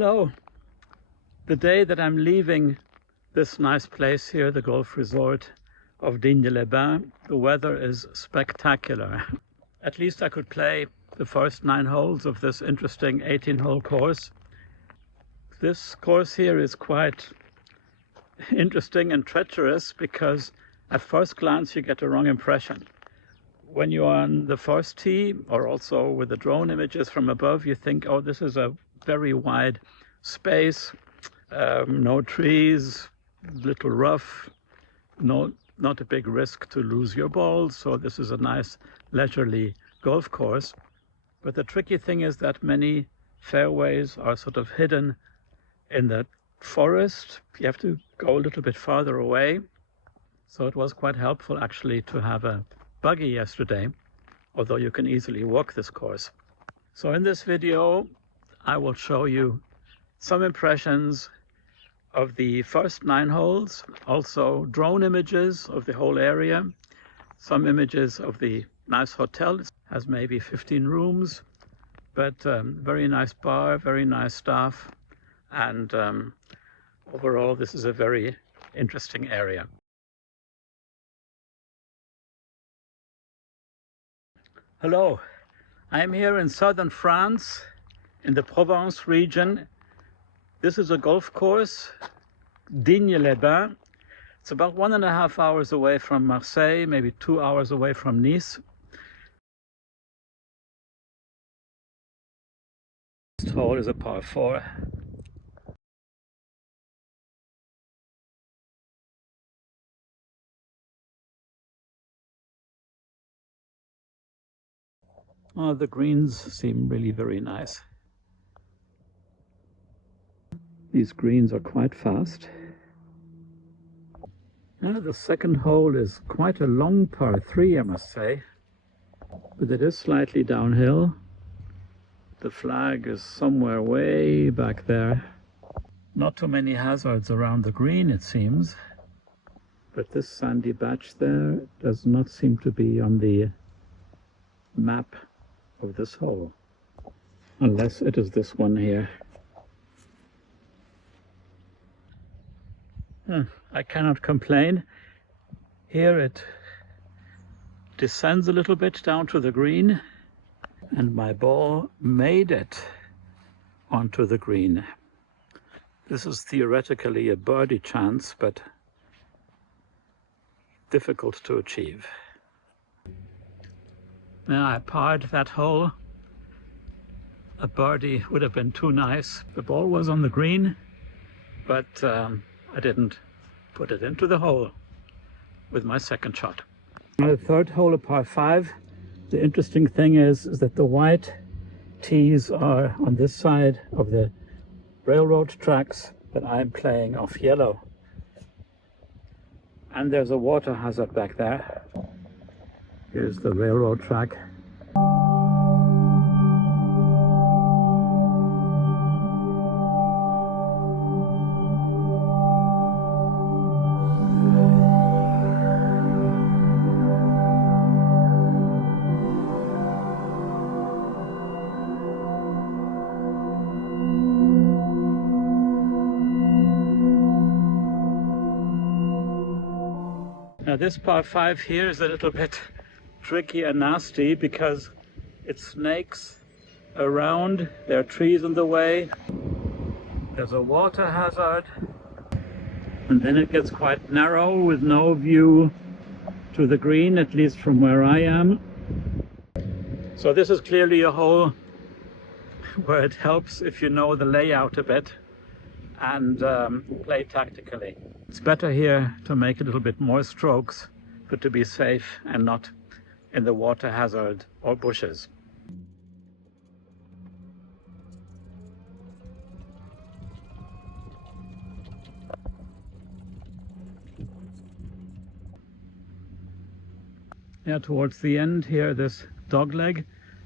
Hello. The day that I'm leaving this nice place here, the golf resort of Digne-les-Bains, the weather is spectacular. At least I could play the first 9 holes of this interesting 18-hole course. This course here is quite interesting and treacherous because at first glance you get a wrong impression. When you're on the first tee, or also with the drone images from above, you think, oh, this is a very wide space, no trees, little rough, not a big risk to lose your ball, so this is a nice leisurely golf course. But the tricky thing is that many fairways are sort of hidden in the forest. You have to go a little bit farther away. So it was quite helpful actually to have a buggy yesterday, although you can easily walk this course. So in this video I will show you some impressions of the first 9 holes, also drone images of the whole area, some images of the nice hotel. It has maybe 15 rooms, but very nice bar, very nice staff, and overall this is a very interesting area. Hello, I am here in southern France, in the Provence region. This is a golf course, Digne-les-Bains. It's about 1.5 hours away from Marseille, maybe 2 hours away from Nice. This hole is a par 4. Oh, the greens seem really very nice. These greens are quite fast. Now the second hole is quite a long par 3, I must say, but it is slightly downhill. The flag is somewhere way back there. Not too many hazards around the green, it seems, but this sandy patch there does not seem to be on the map of this hole, unless it is this one here. I cannot complain. Here it descends a little bit down to the green, and my ball made it onto the green. This is theoretically a birdie chance, but difficult to achieve. Now I parred that hole. A birdie would have been too nice. The ball was on the green, but I didn't put it into the hole with my second shot. Now the third hole, a par 5. The interesting thing is that the white tees are on this side of the railroad tracks, but I'm playing off yellow. And there's a water hazard back there. Here's the railroad track. Now this par 5 here is a little bit tricky and nasty because it snakes around. There are trees in the way. There's a water hazard. And then it gets quite narrow with no view to the green, at least from where I am. So this is clearly a hole where it helps if you know the layout a bit and play tactically. It's better here to make a little bit more strokes, but to be safe and not in the water hazard or bushes. Yeah, towards the end here, this dogleg.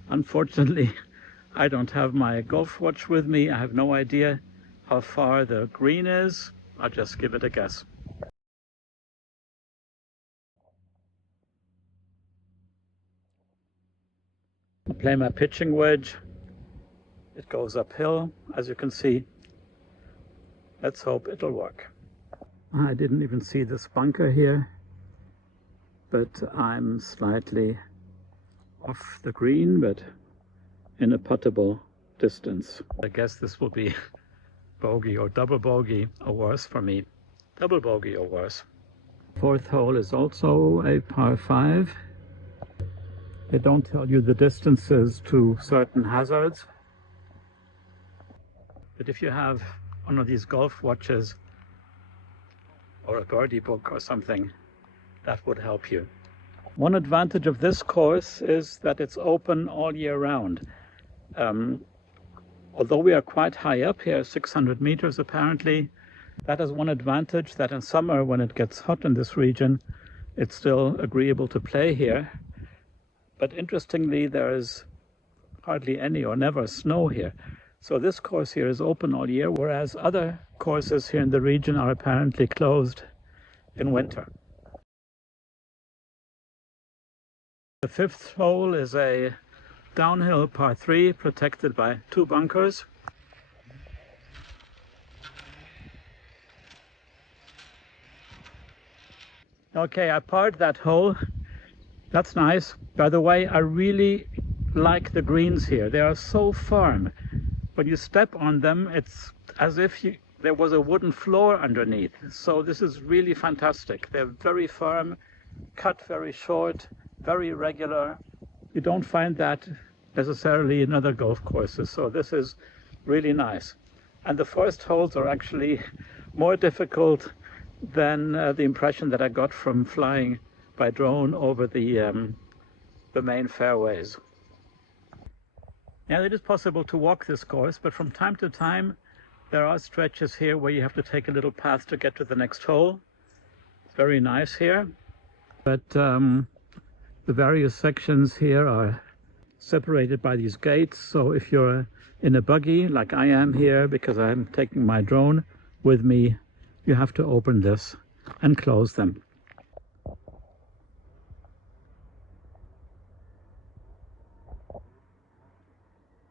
Unfortunately, I don't have my golf watch with me. I have no idea how far the green is. I'll just give it a guess. I play my pitching wedge. It goes uphill, as you can see. Let's hope it'll work. I didn't even see this bunker here, but I'm slightly off the green, but in a puttable distance. I guess this will be bogey or double bogey or worse for me. Double bogey or worse. Fourth hole is also a par 5. They don't tell you the distances to certain hazards, but if you have one of these golf watches or a birdie book or something, that would help you. One advantage of this course is that it's open all year round. Although we are quite high up here, 600 meters apparently, that is one advantage, that in summer when it gets hot in this region, it's still agreeable to play here. But interestingly, there is hardly any or never snow here. So this course here is open all year, whereas other courses here in the region are apparently closed in winter. The fifth hole is a downhill par 3 protected by 2 bunkers. Okay, I parred that hole. That's nice. By the way, I really like the greens here. They are so firm. When you step on them, it's as if there was a wooden floor underneath. So this is really fantastic. They're very firm, cut very short, very regular. You don't find that necessarily in other golf courses. So this is really nice. And the first holes are actually more difficult than the impression that I got from flying by drone over the main fairways. Now it is possible to walk this course, but from time to time there are stretches here where you have to take a little path to get to the next hole. It's very nice here, but the various sections here are separated by these gates, so if you're in a buggy like I am here because I'm taking my drone with me, you have to open this and close them.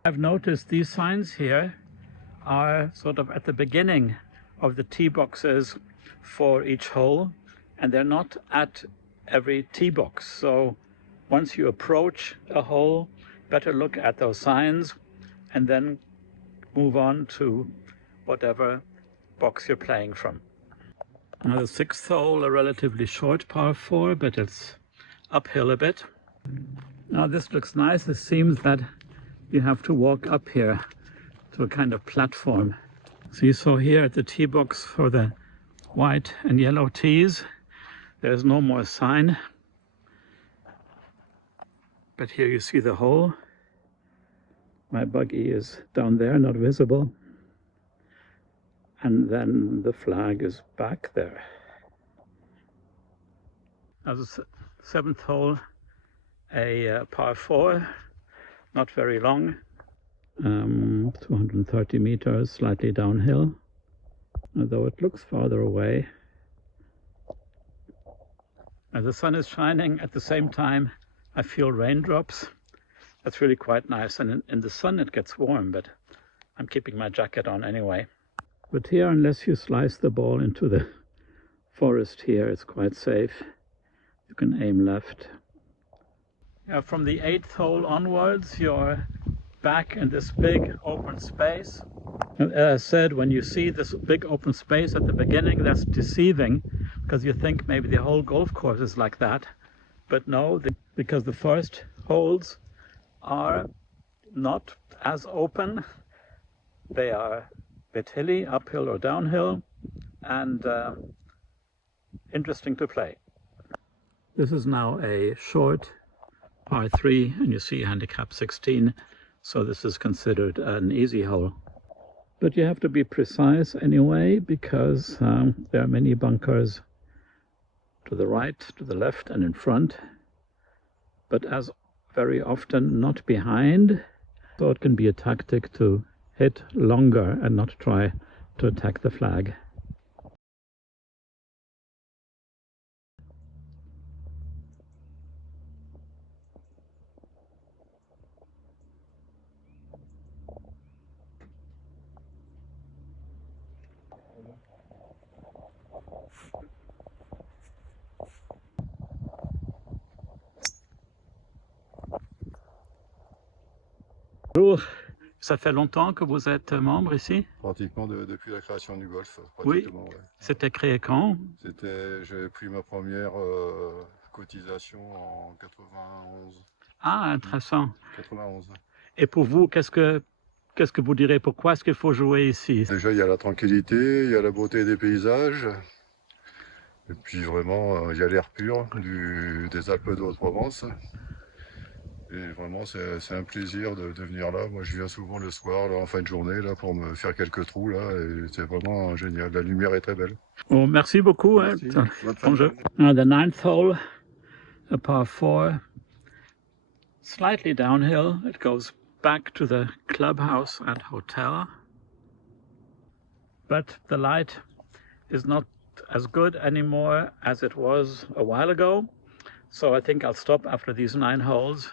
I've noticed these signs here are sort of at the beginning of the tee boxes for each hole, and they're not at every tee box. So once you approach a hole, better look at those signs and then move on to whatever box you're playing from. Now the sixth hole, a relatively short par 4, but it's uphill a bit. Now this looks nice. It seems that you have to walk up here to a kind of platform. So here at the tee box for the white and yellow tees, there's no more sign. But here you see the hole. My buggy is down there, not visible. And then the flag is back there. Now the seventh hole, a par 4, not very long, 230 meters, slightly downhill, although it looks farther away. As the sun is shining at the same time, I feel raindrops. That's really quite nice, and in the sun it gets warm, but I'm keeping my jacket on anyway. But here, unless you slice the ball into the forest here, it's quite safe. You can aim left. From the 8th hole onwards, you're back in this big open space. And as I said, when you see this big open space at the beginning, that's deceiving, because you think maybe the whole golf course is like that. But no, because the first holes are not as open. They are a bit hilly, uphill or downhill, and interesting to play. This is now a short par 3, and you see handicap 16, so this is considered an easy hole. But you have to be precise anyway, because there are many bunkers to the right, to the left and in front, but as very often not behind, so it can be a tactic to hit longer and not try to attack the flag. Bonjour, ça fait longtemps que vous êtes membre ici? Pratiquement depuis la création du golf, Oui, pratiquement, ouais. c'était créé quand? J'avais pris ma première cotisation en 91. Ah, intéressant. 91. Et pour vous, qu'est-ce que vous direz? Pourquoi est-ce qu'il faut jouer ici? Déjà, il y a la tranquillité, il y a la beauté des paysages, et puis vraiment, il y a l'air pur des Alpes de Haute Provence. Et vraiment, c'est un plaisir de venir là. Moi, je viens souvent le soir, là, en fin de journée, là, pour me faire quelques trous, là, et c'est vraiment génial. La lumière est très belle. Oh, merci beaucoup. Merci. Hein. Bonne fin de journée. The ninth hole, a par 4, slightly downhill. It goes back to the clubhouse and hotel. But the light is not as good anymore as it was a while ago. So I think I'll stop after these 9 holes.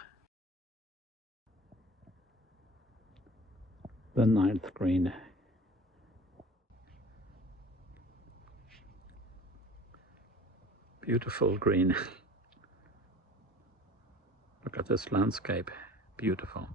The 9th green. Beautiful green. Look at this landscape. Beautiful.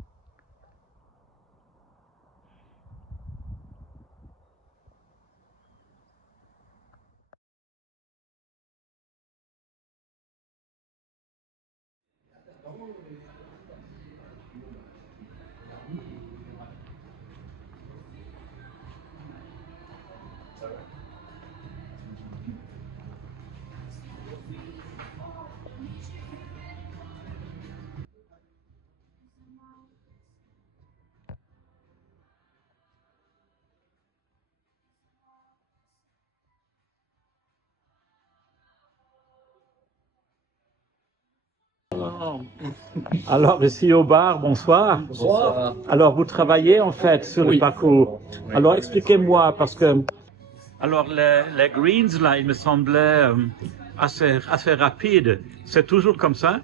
Alors, ici au bar, bonsoir. Bonsoir. Alors, vous travaillez en fait sur le parcours. Oui. Alors, expliquez-moi, parce que alors les greens là, il me semblait assez rapide. C'est toujours comme ça?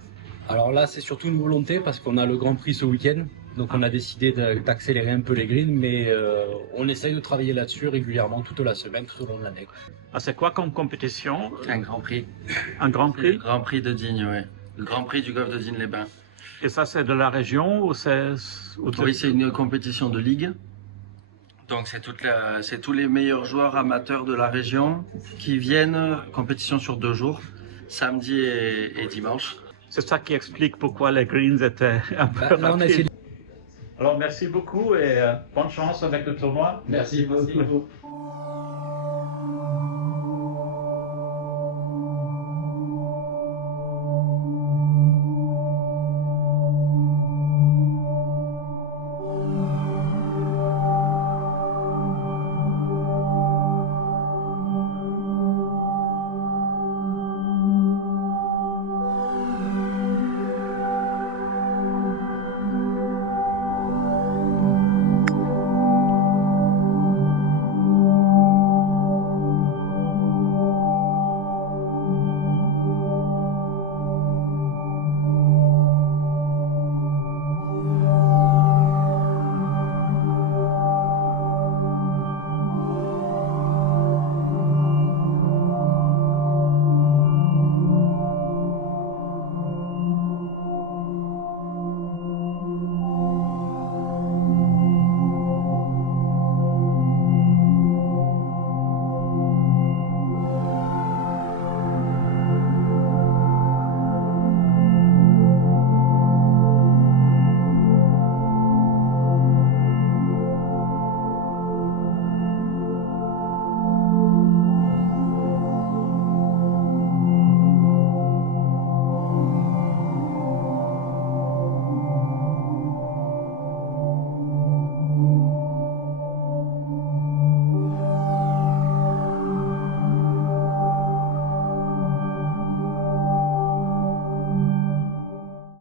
Alors là, c'est surtout une volonté parce qu'on a le Grand Prix ce week-end. Donc on a décidé d'accélérer un peu les greens, mais on essaye de travailler là-dessus régulièrement toute la semaine, tout au long de l'année. Ah, c'est quoi comme compétition? Un Grand Prix. Un Grand Prix? Le Grand Prix de Digne, oui. Le Grand Prix du golf de Digne-les-Bains. Et ça, c'est de la région ou c'est... Oui, c'est une compétition de ligue. Donc c'est tous les meilleurs joueurs amateurs de la région qui viennent, compétition sur 2 jours, samedi et dimanche. C'est ça qui explique pourquoi les greens étaient un peu rapides. Alors, merci beaucoup et bonne chance avec le tournoi. Merci beaucoup.